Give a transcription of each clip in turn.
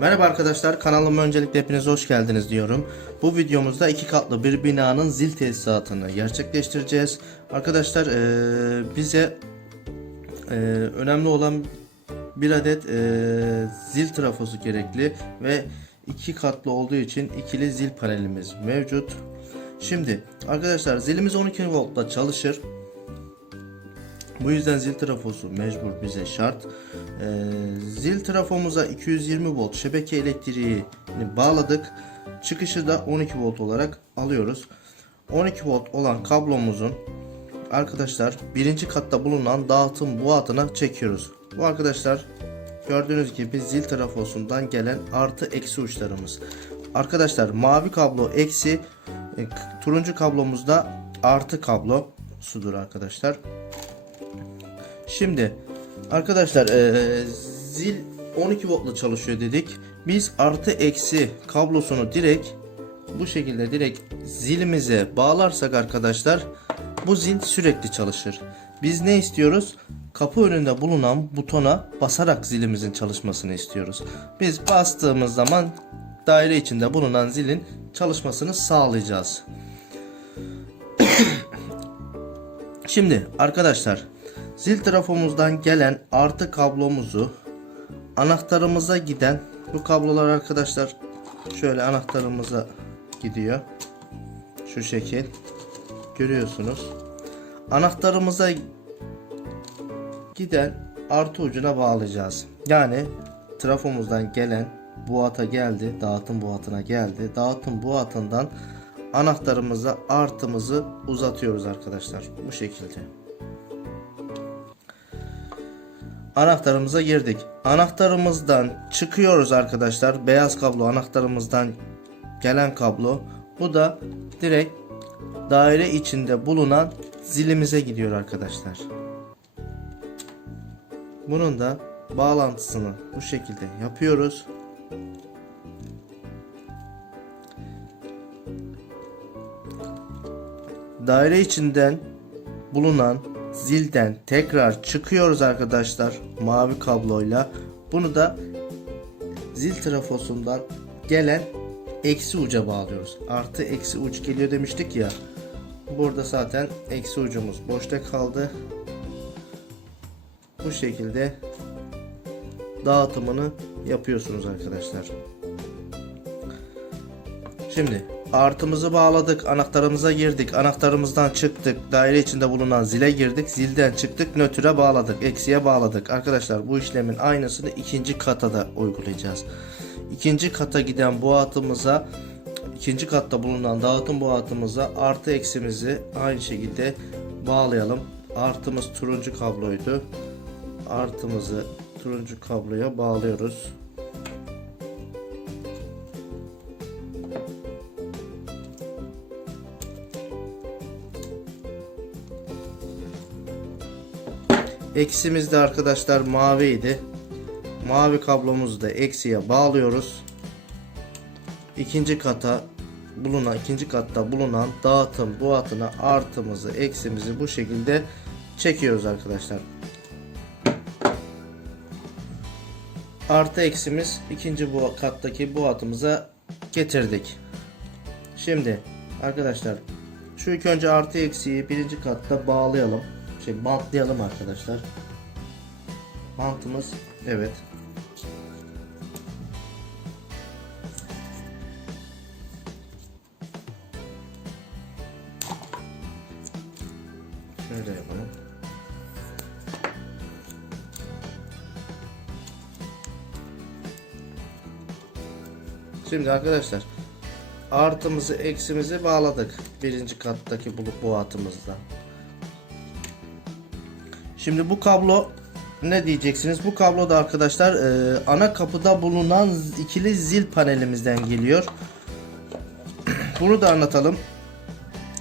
Merhaba arkadaşlar kanalıma öncelikle hepiniz hoş geldiniz diyorum. Bu videomuzda iki katlı bir binanın zil tesisatını gerçekleştireceğiz. Arkadaşlar eee, bize eee, önemli olan bir adet eee, zil trafosu gerekli ve iki katlı olduğu için ikili zil panelimiz mevcut. Şimdi arkadaşlar zilimiz 12 voltla çalışır. Bu yüzden zil trafosu mecbur bize şart. Ee, zil trafomuza 220 volt şebeke elektriğini bağladık. Çıkışı da 12 volt olarak alıyoruz. 12 volt olan kablomuzun arkadaşlar birinci katta bulunan dağıtım buatına çekiyoruz. Bu arkadaşlar gördüğünüz gibi zil trafosundan gelen artı eksi uçlarımız. Arkadaşlar mavi kablo eksi e, turuncu kablomuzda artı kablo sudur arkadaşlar. Şimdi arkadaşlar eee, zil 12 voltla çalışıyor dedik. Biz artı eksi kablosunu direkt bu şekilde direkt zilimize bağlarsak arkadaşlar bu zil sürekli çalışır. Biz ne istiyoruz? Kapı önünde bulunan butona basarak zilimizin çalışmasını istiyoruz. Biz bastığımız zaman daire içinde bulunan zilin çalışmasını sağlayacağız. Şimdi arkadaşlar zil trafomuzdan gelen artı kablomuzu anahtarımıza giden bu kablolar arkadaşlar şöyle anahtarımıza gidiyor. Şu şekil görüyorsunuz. Anahtarımıza giden artı ucuna bağlayacağız. Yani trafomuzdan gelen bu ata geldi. Dağıtım bu hatına geldi. Dağıtım bu hatından anahtarımıza artımızı uzatıyoruz arkadaşlar. Bu şekilde. Anahtarımıza girdik. Anahtarımızdan çıkıyoruz arkadaşlar. Beyaz kablo anahtarımızdan gelen kablo. Bu da direkt daire içinde bulunan zilimize gidiyor arkadaşlar. Bunun da bağlantısını bu şekilde yapıyoruz. Daire içinden bulunan zilden tekrar çıkıyoruz arkadaşlar mavi kabloyla. Bunu da zil trafosundan gelen eksi uca bağlıyoruz. Artı eksi uç geliyor demiştik ya. Burada zaten eksi ucumuz boşta kaldı. Bu şekilde dağıtımını yapıyorsunuz arkadaşlar. Şimdi artımızı bağladık, anahtarımıza girdik, anahtarımızdan çıktık, daire içinde bulunan zile girdik, zilden çıktık, nötre bağladık, eksiye bağladık. Arkadaşlar bu işlemin aynısını ikinci kata da uygulayacağız. İkinci kata giden bu hatımıza, ikinci katta bulunan dağıtım bu hatımıza artı eksimizi aynı şekilde bağlayalım. Artımız turuncu kabloydu. Artımızı turuncu kabloya bağlıyoruz. Eksimiz de arkadaşlar maviydi. Mavi kablomuzu da eksiye bağlıyoruz. İkinci kata bulunan ikinci katta bulunan dağıtım bu hatına artımızı eksimizi bu şekilde çekiyoruz arkadaşlar. Artı eksimiz ikinci bu kattaki bu hatımıza getirdik. Şimdi arkadaşlar şu ilk önce artı eksiği birinci katta bağlayalım. Şey bantlayalım arkadaşlar. Bantımız evet. Şöyle yapalım. Şimdi arkadaşlar artımızı eksimizi bağladık birinci kattaki bulup bu hatımızda. Şimdi bu kablo ne diyeceksiniz? Bu kablo da arkadaşlar e, ana kapıda bulunan ikili zil panelimizden geliyor. Bunu da anlatalım.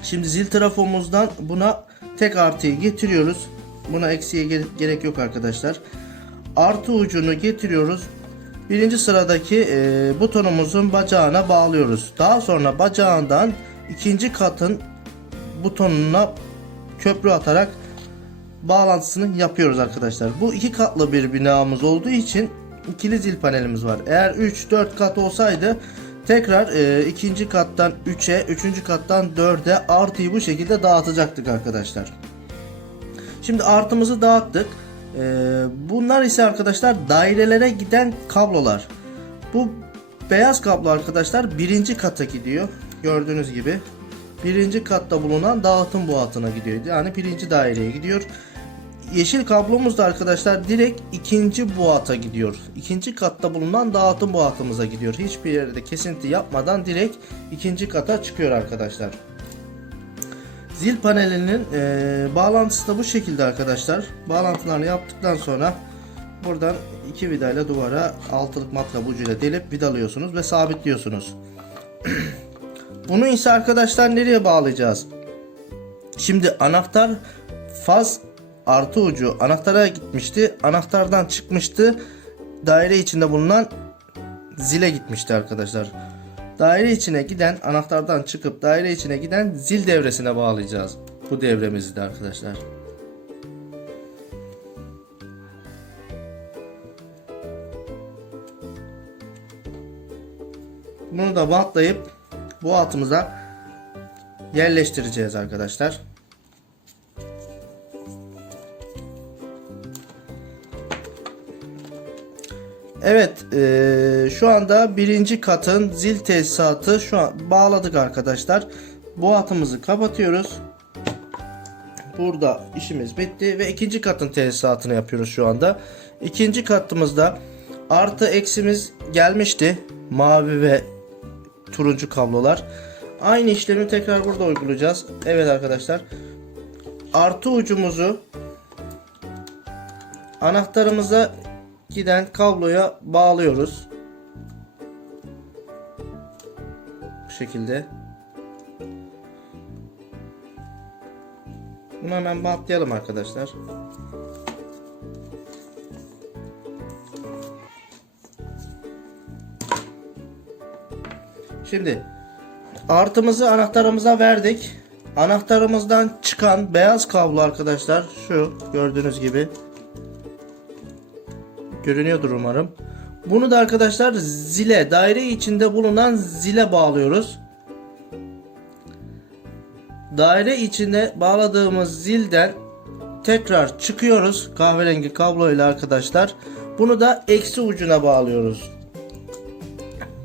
Şimdi zil trafomuzdan buna tek artıyı getiriyoruz. Buna eksiye ge- gerek yok arkadaşlar. Artı ucunu getiriyoruz. Birinci sıradaki e, butonumuzun bacağına bağlıyoruz. Daha sonra bacağından ikinci katın butonuna köprü atarak bağlantısını yapıyoruz arkadaşlar. Bu iki katlı bir binamız olduğu için ikili zil panelimiz var. Eğer 3-4 kat olsaydı tekrar e, ikinci kattan 3'e, üçüncü kattan 4'e artıyı bu şekilde dağıtacaktık arkadaşlar. Şimdi artımızı dağıttık. E, bunlar ise arkadaşlar dairelere giden kablolar. Bu beyaz kablo arkadaşlar birinci kata gidiyor. Gördüğünüz gibi. Birinci katta bulunan dağıtım bu hattına gidiyor. Yani birinci daireye gidiyor. Yeşil kablomuz da arkadaşlar direkt ikinci buhata gidiyor. İkinci katta bulunan dağıtım buhatımıza gidiyor. Hiçbir yerde kesinti yapmadan direkt ikinci kata çıkıyor arkadaşlar. Zil panelinin e, bağlantısı da bu şekilde arkadaşlar. Bağlantılarını yaptıktan sonra buradan iki vidayla duvara altılık matkap ucuyla delip vidalıyorsunuz ve sabitliyorsunuz. Bunu ise arkadaşlar nereye bağlayacağız? Şimdi anahtar faz artı ucu anahtara gitmişti. Anahtardan çıkmıştı. Daire içinde bulunan zile gitmişti arkadaşlar. Daire içine giden anahtardan çıkıp daire içine giden zil devresine bağlayacağız. Bu devremizi de arkadaşlar. Bunu da bantlayıp bu altımıza yerleştireceğiz arkadaşlar. Evet eee, şu anda birinci katın zil tesisatı şu an bağladık arkadaşlar. Bu hatımızı kapatıyoruz. Burada işimiz bitti ve ikinci katın tesisatını yapıyoruz şu anda. İkinci katımızda artı eksimiz gelmişti. Mavi ve turuncu kablolar. Aynı işlemi tekrar burada uygulayacağız. Evet arkadaşlar. Artı ucumuzu anahtarımıza giden kabloya bağlıyoruz. Bu şekilde. Bunu hemen bantlayalım arkadaşlar. Şimdi artımızı anahtarımıza verdik. Anahtarımızdan çıkan beyaz kablo arkadaşlar şu gördüğünüz gibi görünüyordur umarım. Bunu da arkadaşlar zile daire içinde bulunan zile bağlıyoruz. Daire içinde bağladığımız zilden tekrar çıkıyoruz kahverengi kablo ile arkadaşlar. Bunu da eksi ucuna bağlıyoruz.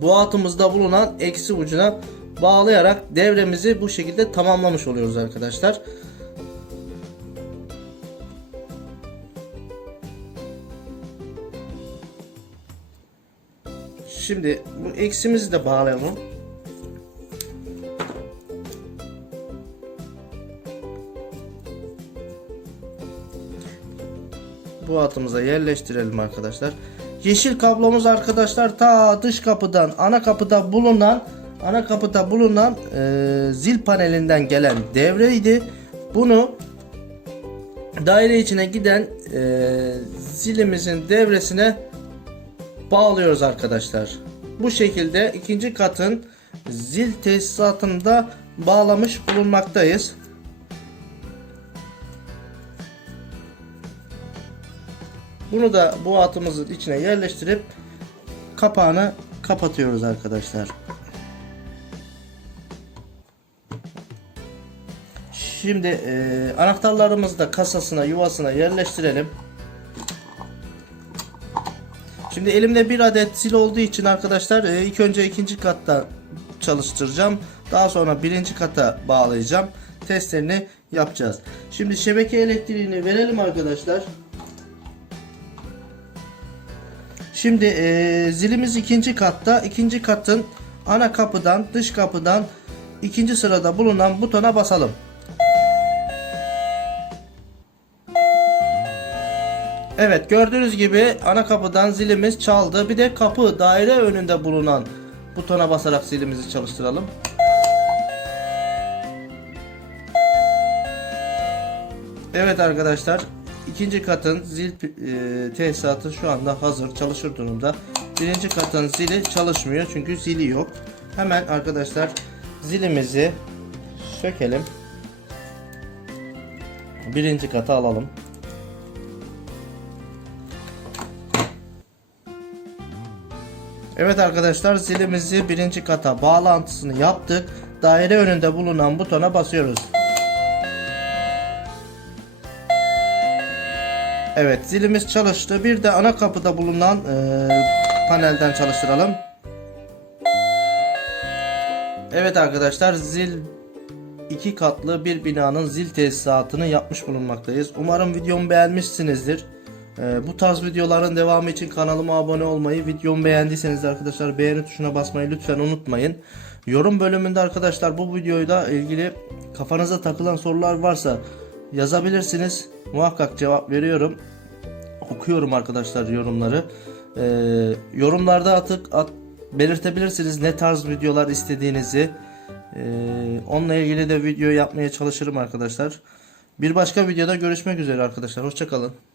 Bu altımızda bulunan eksi ucuna bağlayarak devremizi bu şekilde tamamlamış oluyoruz arkadaşlar. Şimdi bu eksimizi de bağlayalım. Bu hatımıza yerleştirelim arkadaşlar. Yeşil kablomuz arkadaşlar ta dış kapıdan ana kapıda bulunan ana kapıda bulunan e, zil panelinden gelen devreydi. Bunu daire içine giden e, zilimizin devresine bağlıyoruz arkadaşlar. Bu şekilde ikinci katın zil tesisatında bağlamış bulunmaktayız. Bunu da bu atımızın içine yerleştirip kapağını kapatıyoruz arkadaşlar. Şimdi e, anahtarlarımızı da kasasına yuvasına yerleştirelim. Şimdi elimde bir adet sil olduğu için arkadaşlar e, ilk önce ikinci katta çalıştıracağım. Daha sonra birinci kata bağlayacağım. Testlerini yapacağız. Şimdi şebeke elektriğini verelim arkadaşlar. Şimdi e, zilimiz ikinci katta. İkinci katın ana kapıdan dış kapıdan ikinci sırada bulunan butona basalım. Evet gördüğünüz gibi ana kapıdan zilimiz çaldı. Bir de kapı daire önünde bulunan butona basarak zilimizi çalıştıralım. Evet arkadaşlar ikinci katın zil e, tesisatı şu anda hazır çalışır durumda. Birinci katın zili çalışmıyor çünkü zili yok. Hemen arkadaşlar zilimizi sökelim. Birinci kata alalım. Evet arkadaşlar zilimizi birinci kata bağlantısını yaptık. Daire önünde bulunan butona basıyoruz. Evet zilimiz çalıştı. Bir de ana kapıda bulunan e, panelden çalıştıralım. Evet arkadaşlar zil iki katlı bir binanın zil tesisatını yapmış bulunmaktayız. Umarım videomu beğenmişsinizdir. Ee, bu tarz videoların devamı için kanalıma abone olmayı, videomu beğendiyseniz arkadaşlar beğeni tuşuna basmayı lütfen unutmayın. Yorum bölümünde arkadaşlar bu videoyla ilgili kafanıza takılan sorular varsa yazabilirsiniz. Muhakkak cevap veriyorum. Okuyorum arkadaşlar yorumları. Ee, yorumlarda atıp at, belirtebilirsiniz ne tarz videolar istediğinizi. Ee, onunla ilgili de video yapmaya çalışırım arkadaşlar. Bir başka videoda görüşmek üzere arkadaşlar. Hoşçakalın.